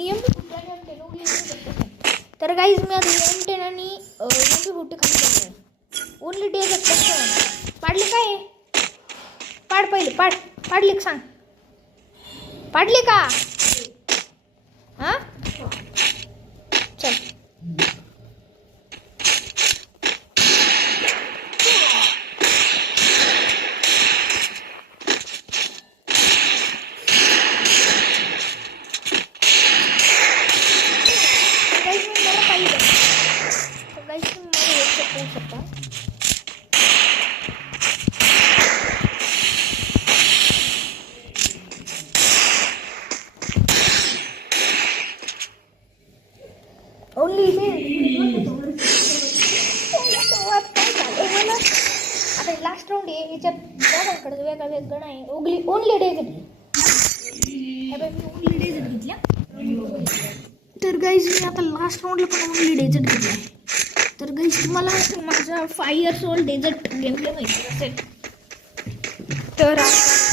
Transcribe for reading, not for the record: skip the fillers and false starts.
आणि MP40 आणि M10 दोघी घेऊ शकतो. तर गाईज मी आता M10 आणि MP40 खाली करतोय. ओनली डेझर्ट कसं पाडली काय? पाड पहिले पाडली का सांग? पाडली का? हां चल ओनली आता लास्ट राऊंड आहे याच्यात दोघांकडे वेगळा वेगळं आहे. ओनली डेझर्ट मी ओनली डेझर्ट घेतल्या. तर गाईज मी आता लास्ट राऊंडला पण ओनली डेझर्ट घेतला. तर गाईज तुम्हाला माझा 5 years old dessert game play माहिती असेल तर आता